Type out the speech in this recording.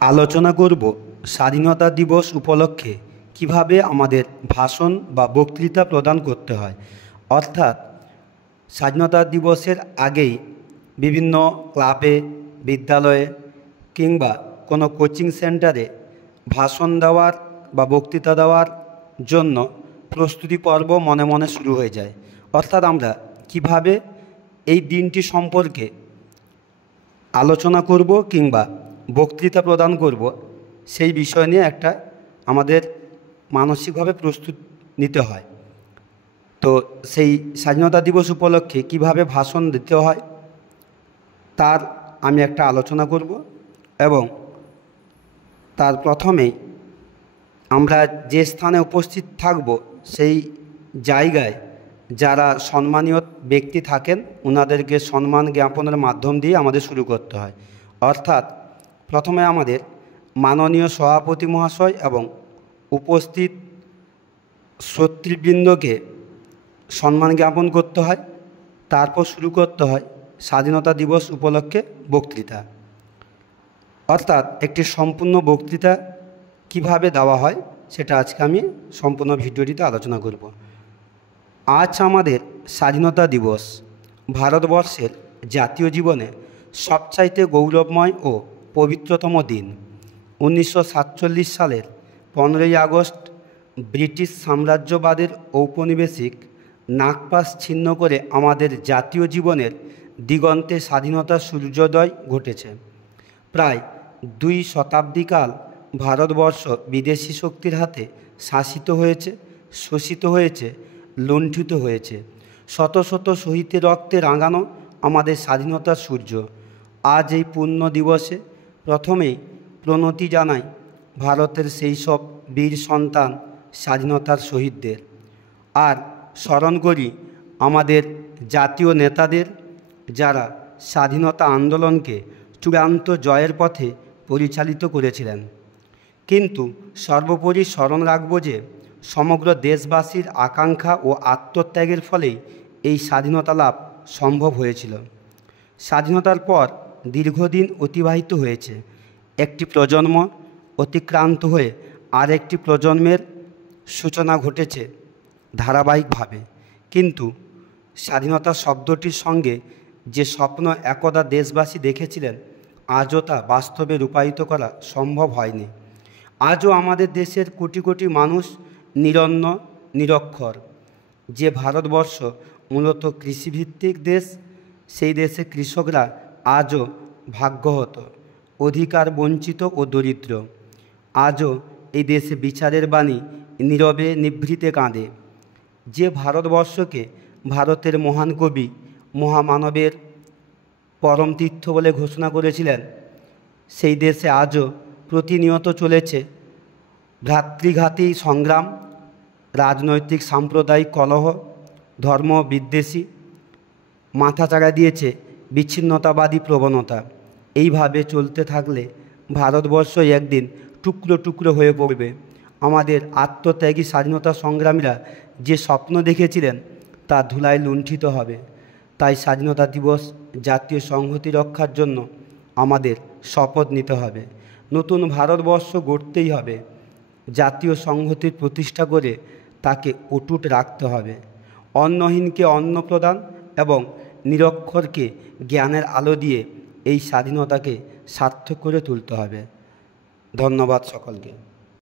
আলোচনা করব স্বাধীনতা দিবস উপলক্ষে কিভাবে আমাদের ভাষণ বা বক্তৃতা প্রদান করতে হয়। অর্থাৎ স্বাধীনতা দিবসের আগেই বিভিন্ন ক্লাবে, বিদ্যালয়ে কিংবা কোনো কোচিং সেন্টারে ভাষণ দেওয়ার বা বক্তৃতা দেওয়ার জন্য প্রস্তুতি পর্ব মনে মনে শুরু হয়ে যায়। অর্থাৎ আমরা কিভাবে এই দিনটি সম্পর্কে আলোচনা করব কিংবা বক্তৃতা প্রদান করব, সেই বিষয় নিয়ে একটা আমাদের মানসিকভাবে প্রস্তুত নিতে হয়। তো সেই স্বাধীনতা দিবস উপলক্ষে কিভাবে ভাষণ দিতে হয় তার আমি একটা আলোচনা করব এবং তার প্রথমেই আমরা যে স্থানে উপস্থিত থাকব সেই জায়গায় যারা সম্মানীয় ব্যক্তি থাকেন ওনাদেরকে সম্মান জ্ঞাপনের মাধ্যম দিয়ে আমাদের শুরু করতে হয়। অর্থাৎ প্রথমে আমাদের মাননীয় সভাপতি মহাশয় এবং উপস্থিত শ্রোতৃবৃন্দকে সম্মান জ্ঞাপন করতে হয়। তারপর শুরু করতে হয় স্বাধীনতা দিবস উপলক্ষে বক্তৃতা। অর্থাৎ একটি সম্পূর্ণ বক্তৃতা কিভাবে দেওয়া হয় সেটা আজকে আমি সম্পূর্ণ ভিডিওটিতে আলোচনা করব। আজ আমাদের স্বাধীনতা দিবস ভারতবর্ষের জাতীয় জীবনে সবচাইতে গৌরবময় ও পবিত্রতম দিন। 1947 সালের 15ই আগস্ট ব্রিটিশ সাম্রাজ্যবাদের ঔপনিবেশিক নাগপাশ ছিন্ন করে আমাদের জাতীয় জীবনের দিগন্তে স্বাধীনতার সূর্যোদয় ঘটেছে। প্রায় 2 শতাব্দীকাল ভারতবর্ষ বিদেশি শক্তির হাতে শাসিত হয়েছে, শোষিত হয়েছে, লুণ্ঠিত হয়েছে। শত শত শহীদের রক্তে রাঙানো আমাদের স্বাধীনতার সূর্য। আজ এই পূর্ণ দিবসে প্রথমেই প্রণতি জানাই ভারতের সেই সব বীর সন্তান স্বাধীনতার শহীদদের, আর স্মরণ করি আমাদের জাতীয় নেতাদের যারা স্বাধীনতা আন্দোলনকে চূড়ান্ত জয়ের পথে পরিচালিত করেছিলেন। কিন্তু সর্বোপরি স্মরণ রাখব যে সমগ্র দেশবাসীর আকাঙ্ক্ষা ও আত্মত্যাগের ফলেই এই স্বাধীনতা লাভ সম্ভব হয়েছিল। স্বাধীনতার পর দীর্ঘদিন অতিবাহিত হয়েছে। একটি প্রজন্ম অতিক্রান্ত হয়ে আরেকটি প্রজন্মের সূচনা ঘটেছে ধারাবাহিকভাবে। কিন্তু স্বাধীনতা শব্দটির সঙ্গে যে স্বপ্ন একদা দেশবাসী দেখেছিলেন আজও তা বাস্তবে রূপায়িত করা সম্ভব হয়নি। আজও আমাদের দেশের কোটি কোটি মানুষ নিরন্ন, নিরক্ষর। যে ভারতবর্ষ মূলত কৃষিভিত্তিক দেশ, সেই দেশে কৃষকরা আজও ভাগ্যহত, অধিকার বঞ্চিত ও দরিদ্র। আজও এই দেশে বিচারের বাণী নীরবে নিভৃতে কাঁদে। যে ভারতবর্ষকে ভারতের মহান কবি মহামানবের পরম তীর্থ বলে ঘোষণা করেছিলেন, সেই দেশে আজও প্রতিনিয়ত চলেছে ভ্রাতৃঘাতী সংগ্রাম, রাজনৈতিক সাম্প্রদায়িক কলহ, ধর্ম বিদ্বেষী, মাথাচাড়া দিয়েছে বিচ্ছিন্নতাবাদী প্রবণতা। এইভাবে চলতে থাকলে ভারতবর্ষ একদিন টুকরো টুকরো হয়ে পড়বে। আমাদের আত্মত্যাগী স্বাধীনতা সংগ্রামীরা যে স্বপ্ন দেখেছিলেন তা ধুলায় লুণ্ঠিত হবে। তাই স্বাধীনতা দিবস জাতীয় সংহতি রক্ষার জন্য আমাদের শপথ নিতে হবে। নতুন ভারতবর্ষ গড়তেই হবে। জাতীয় সংহতির প্রতিষ্ঠা করে তাকে অটুট রাখতে হবে। অন্নহীনকে অন্ন প্রদান এবং নিরক্ষরকে জ্ঞানের আলো দিয়ে এই স্বাধীনতাকে সার্থক করে তুলতে হবে। ধন্যবাদ সকলকে।